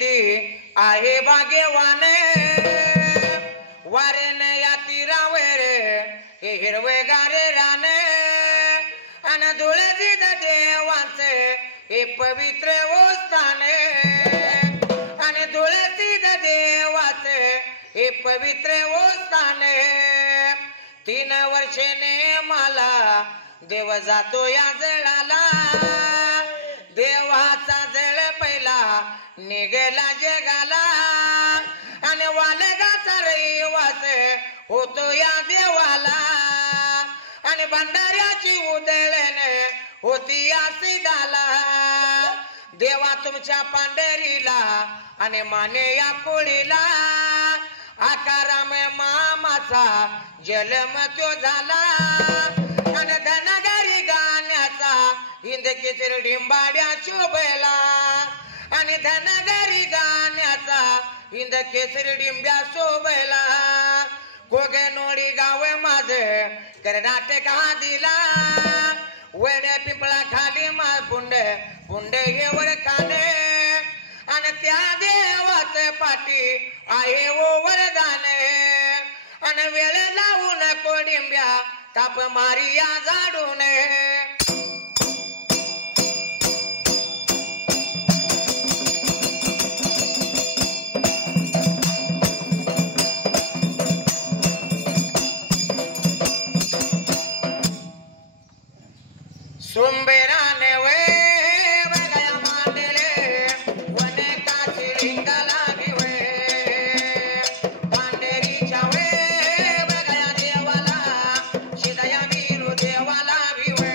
किती आहे भाग्यवान वारेने या तीरावर हे हिरवे गारे राने आणि धुळेची देवांचे हे पवित्र स्थाने आणि धुळेची देवाचे हे पवित्र स्थाने 3 वर्षेने मला देव जातो या जळाला देवाचा जळ पहिला निघेला जगाला आणि वालगाचा रहिवास होतो या देवाला आणि भंडाऱ्याची उधळणे होती या सिदाला देवा तुमच्या पांढरीला आणि माने या कोळीला आकाराम मामाचा जन्म तो झाला आणि धनगरी गाण्याचा इंदकीचर डिंबाड्या चोबला आणि धनगरी गाण्याचा इंदकेसरी डिंब्या शोभला कोगे नोडी गाव माझ कर्नाटक हा दिला वड्या पिंपळा खाली मा पुंड पुंड येवर खाणे आणि त्या देवाचे पाठी आहे ओ वरदान आणि वेळ लावून कोडिंब्या ताप मारिया झाडून सोंबेराने वे बगया मांडले वने काशी लिंगाला भिवे पांढरीच्या वे बगया देवाला शिदया मीरू देवाला भिवे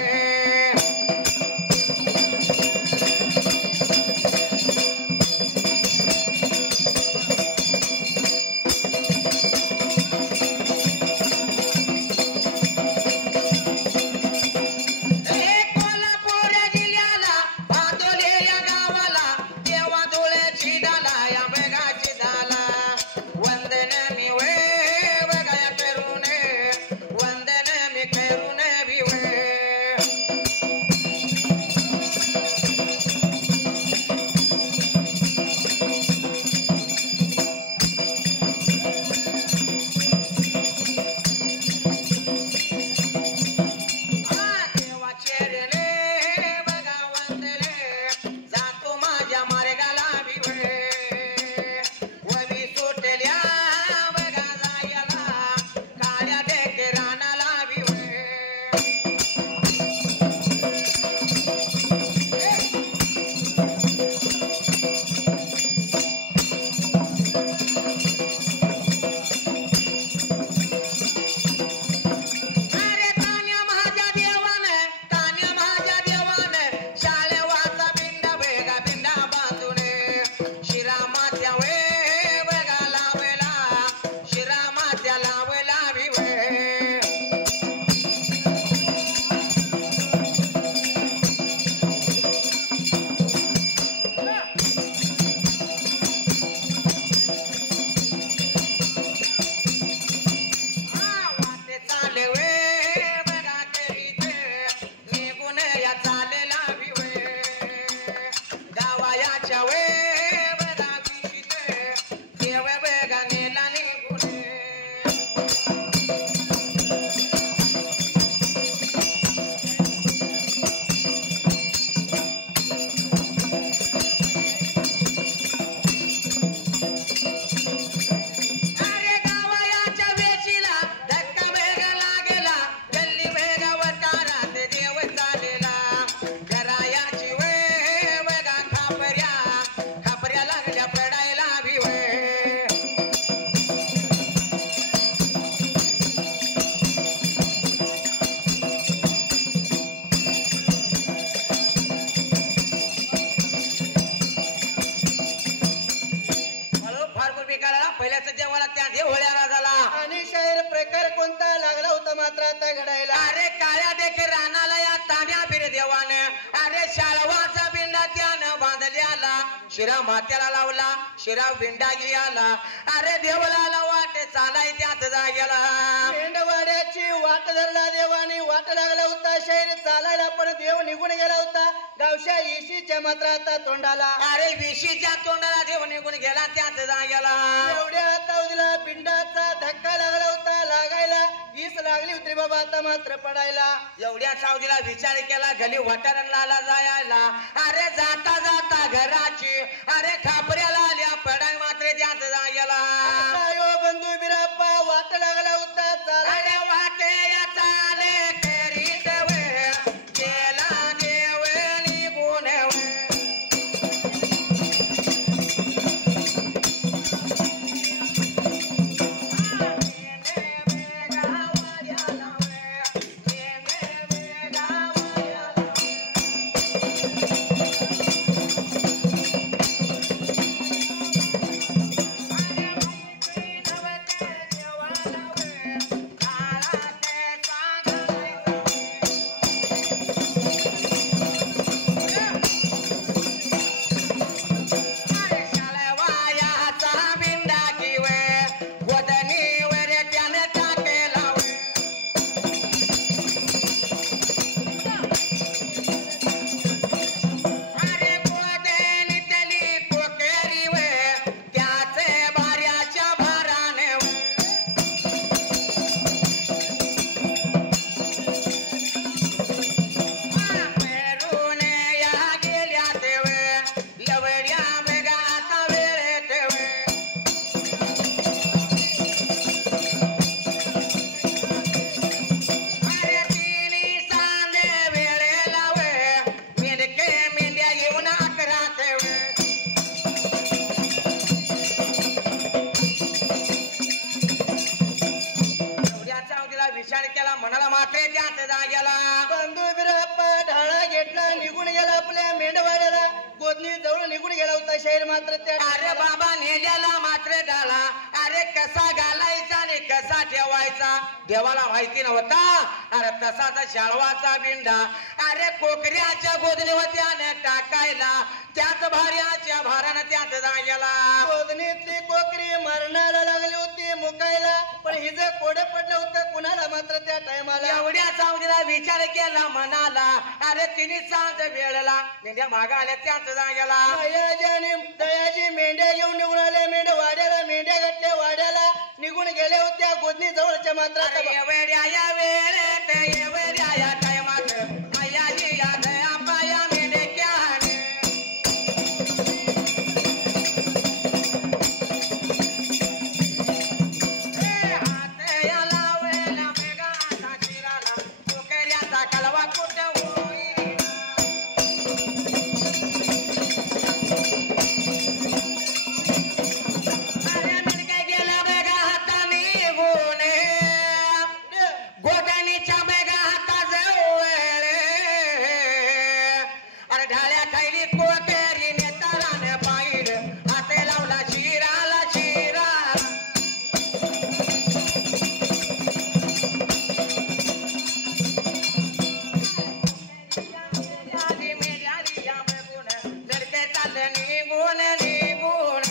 शिरा मात्याला लावला शिरा विंडागी आला अरे देवलाला वाट चालाय त्याच जागेला मेंढवाड्याची वाट धरला देवाने वाट लागला होता शहर चालायला पण देव निघून गेला होता गावच्या येशीच्या मात्र आता तोंडाला अरे विशीच्या तोंडाला देव निघून त्याच जागेला एवढ्या तावजीला पिंडाचा धक्का लागला होता लागायला हीच लागली होती बाबा आता मात्र पडायला एवढ्या सावजीला विचार केला गली वाटारला जायला अरे जाता जाता घराची अरे खापऱ्याला आल्या पडाय मात्र त्याच जागेला अयो बंधू बिराप्पा वाट लागला होता चाला अरे वाटे याचा आले करीत वेळ गेला देव निघून विचार केला म्हणाला मात्र त्याच जागेला बंधू बिराप्पा ढाळा घेतला निघून गेला आपल्या मेंढवाड्याला गोदनी जवळ निघून गेला होता शहर मात्र त्या अरे बाबा नेल्याला मात्र डाला अरे कसा घालायचा आणि कसा ठेवायचा देवाला माहिती नव्हता अरे तसाचा शाळवाचा बिंडा अरे कोकऱ्याच्या गोदनीवर त्याने टाकायला त्याच भार्याच्या भारानं त्याच जागेला गोदनीतली कोकरी मरणाला लागली होती मुकायला पण हिज कोड पडलं होतं कुणाला मात्र त्या टायमाला एवढ्या सावजीला विचार केला म्हणाला अरे तिने सांज वेळला मेंढ्या मागा आल्या त्याच जागेला दयाजी आणि दयाजी मेंढ्या घेऊन निघून आले मेंढवाड्याला मेंढ्या घातल्या वाड्याला निघून गेल्या होत्या गोदनी जवळच्या मात्र आता एवढ्या या वेळेत एवढ्या या टायमात आयाजी या दया पाया मेंढ्याने कलवा कुठे होईल अरे मिणके गेला बेगा हाताने गुणे गोदानीच्या बेगा हाता जवळ अरे ढाळ्या खायली कोटेरी नेताराने पाहिड हाते लावला शिराला शिरा निघून निघून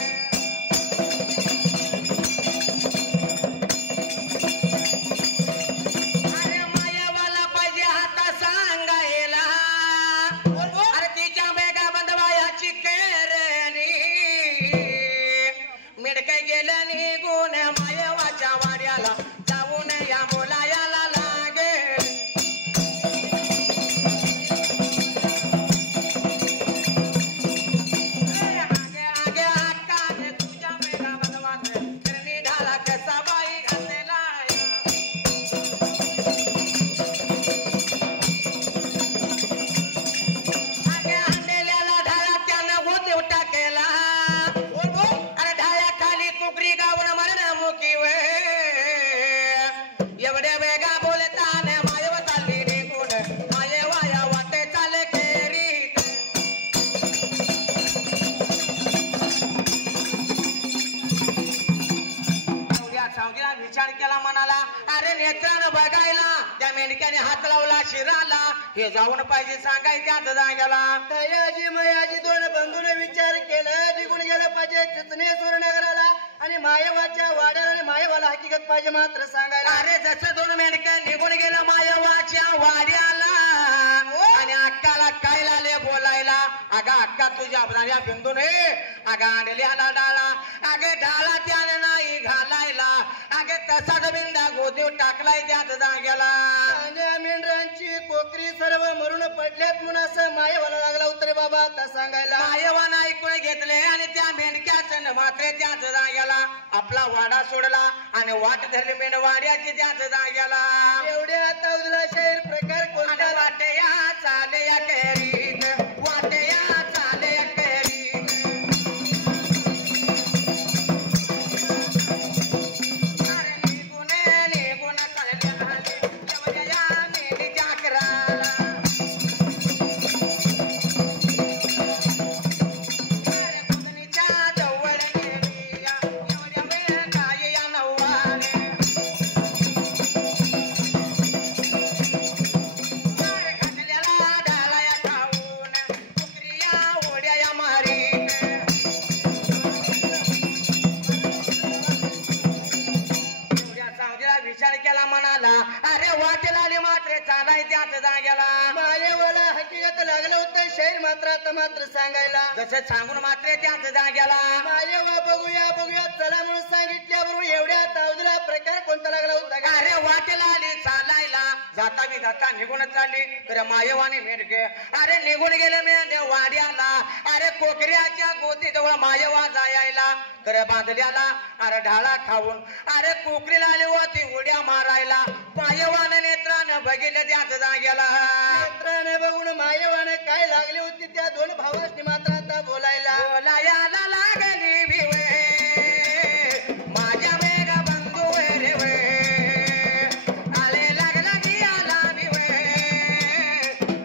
अरे मायावाला पाहिजे हाता सांगायला अरे तिच्या बेगा बंधवायाची केरणी मिडके गेलं निघून मायवाच्या वाड्याला जाऊन या बोलायाला लागेल एवढ्या वेगा बोलताना मायव चालली निघून मायवाया वाटे चाले केरीत सावजीला विचार केला म्हणाला अरे नेत्रानं बघायला त्या मेंढक्याने हात लावला शिराला हे जाऊन पाहिजे सांगाय त्याच जागेला दयाजी मयाजी दोन बंधूने विचार केला निघून गेला पाहिजे चिचनेश्वर नगराला आणि मायवाच्या वाड्याला आणि मायवाला हकीकत पाहिजे मात्र सांगायला अरे जसं दोन मेंढक्या निघून गेलं मायवाच्या वाड्याला आणि अक्काला काय लाले बोलायला अगा अक्का तुझ्या या बिंदूने अगा आणल्याला डाळा अगे डाळा त्याने नाही घालायला अगे तसाच बिंदा गोदीव टाकलाय त्याच जाग्याला कांद्या मेंढरांची कोकरी सर्व मरून पडल्यात म्हणून असं मायवाला लागला उत्तरे बाबा आता सांगायला मायवानं ऐकून घेतले आणि त्या मेंढक्याचं मात्र त्याच जाग्याला आपला वाडा सोडला आणि वाट धरली मेंढवाड्याची त्याच जाग्याला एवढ्या आता उजला शाहीर प्रकार कोणता वाटे या चाले या केरीत वाटे या चाले या केरीत अरे निगुणे निगुण चालले आले एवढ्या या मेंढीच्या अकराला अरे कुदनीच्या जवळ गेली एवढ्या वेळ काय या नव्वाने विचार केला म्हणाला अरे वाटेला आली मात्र चालाय त्याच जाग्याला मायवाला हकीकत लागलं होतं शाहीर मात्र आता मात्र सांगायला जसं सांगून मात्र त्याच जाग्याला मायवा बघूया बघूया चला म्हणून सांगितल्याबरोबर एवढ्या तावदीला प्रकार कोणता लागला होता का अरे वाटेला आली चालायला जाता बी जाता निघून चालली तर मायवाने मेढके अरे निघून गेले मेंढे वाड्याला अरे कोकऱ्याच्या गोदी जवळ मायवा जायला तर बांधल्याला अरे ढाळा खाऊन अरे कोकरीला आली होती उड्या मारायला मायवाने नेत्रानं बघितलं त्याच जाग्याला नेत्राने बघून मायवाने काय लागली होती त्या दोन भावांनी मात्र आता बोलायला बोलायला लागली भिवे माझ्या वेगा बंधू रे वे आले लागला की आला भिवे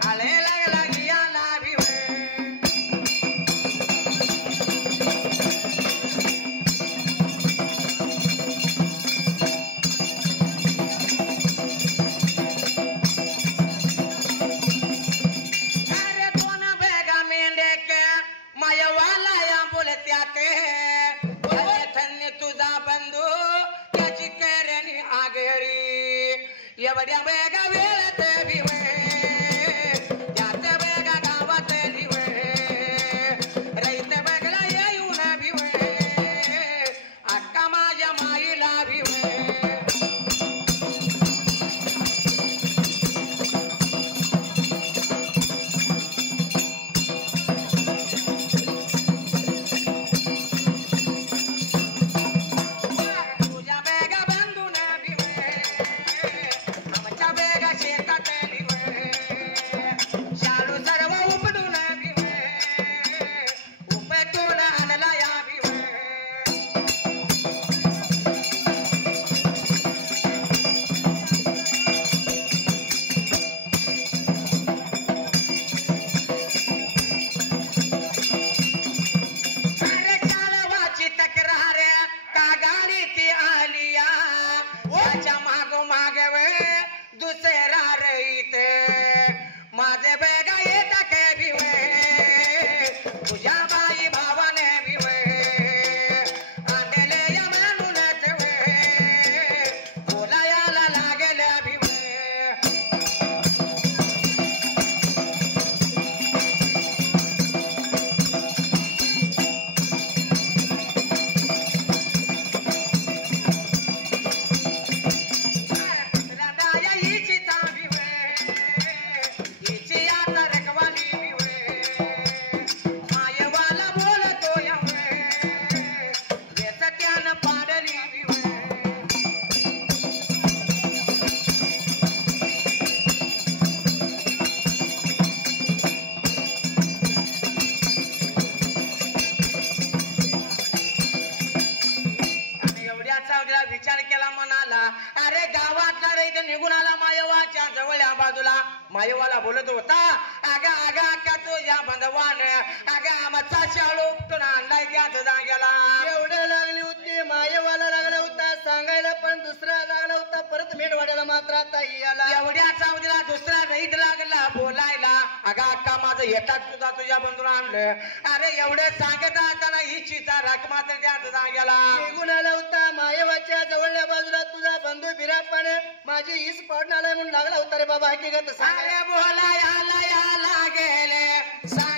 आले लागला की आला भिवे अरे दोन बेगा मेंढे के मायवाला या बोलत्या ते अरे धन्य तुझा बंधू त्याची केरणी आगेळी एवढ्या बेगा वेळेत भिवे त्याच बेगा गावात लिवे रैत बेगला येऊन भिवे अक्का माझ्या माईला भिवे तुझ्या बेगा बंधून भिवे आमच्या बेगा शेतात लिवे शाळू सर्व उपडून भिवे उपटून आणला या भिवे अरे चालवाची तक्रार का गाडी ती आलिया वाच्या माग मागवे दुसरा रईते माझे बेगा येत के भिवे तुझ्या बाई भावाने भिवे आणले या म्हणून ठेवे बोलायला लागल्या भिवे दाया हिची तांबी वे हिची आता रखवाली वे मायवाला बोलतो या वे येत त्यानं पाडली वे आणि एवढ्याचा वगैरे विचार केला म्हणाला अरे गावातला रे इथे निघून आला मायवाच्या जवळच्या बाजूला मायवाला बोलत होता अगा अगा का तुझ्या बंधवान अगा आमचा शाळू उपटून आणलाय त्याच जाग्याला एवढ्या लागली होती मायवाला लागला होता सांगायला पण दुसरा लागला होता परत मेढवाड्याला मात्र आता ही आला एवढ्या चावडीला दुसरा रईत लागला बोलायला अगा अक्का माझं येतात सुद्धा तुझ्या बंधूला आणलं अरे एवढे सांगत असताना ही चिता राख मात्र त्याच जाग्याला निघून आला होता मायवाच्या जवळल्या बाजूला तुझा बंधू बिरापाने माझी हीच पाडून आलाय म्हणून लागला होता रे बाबा हकीकत सांग अरे बोलायला गेले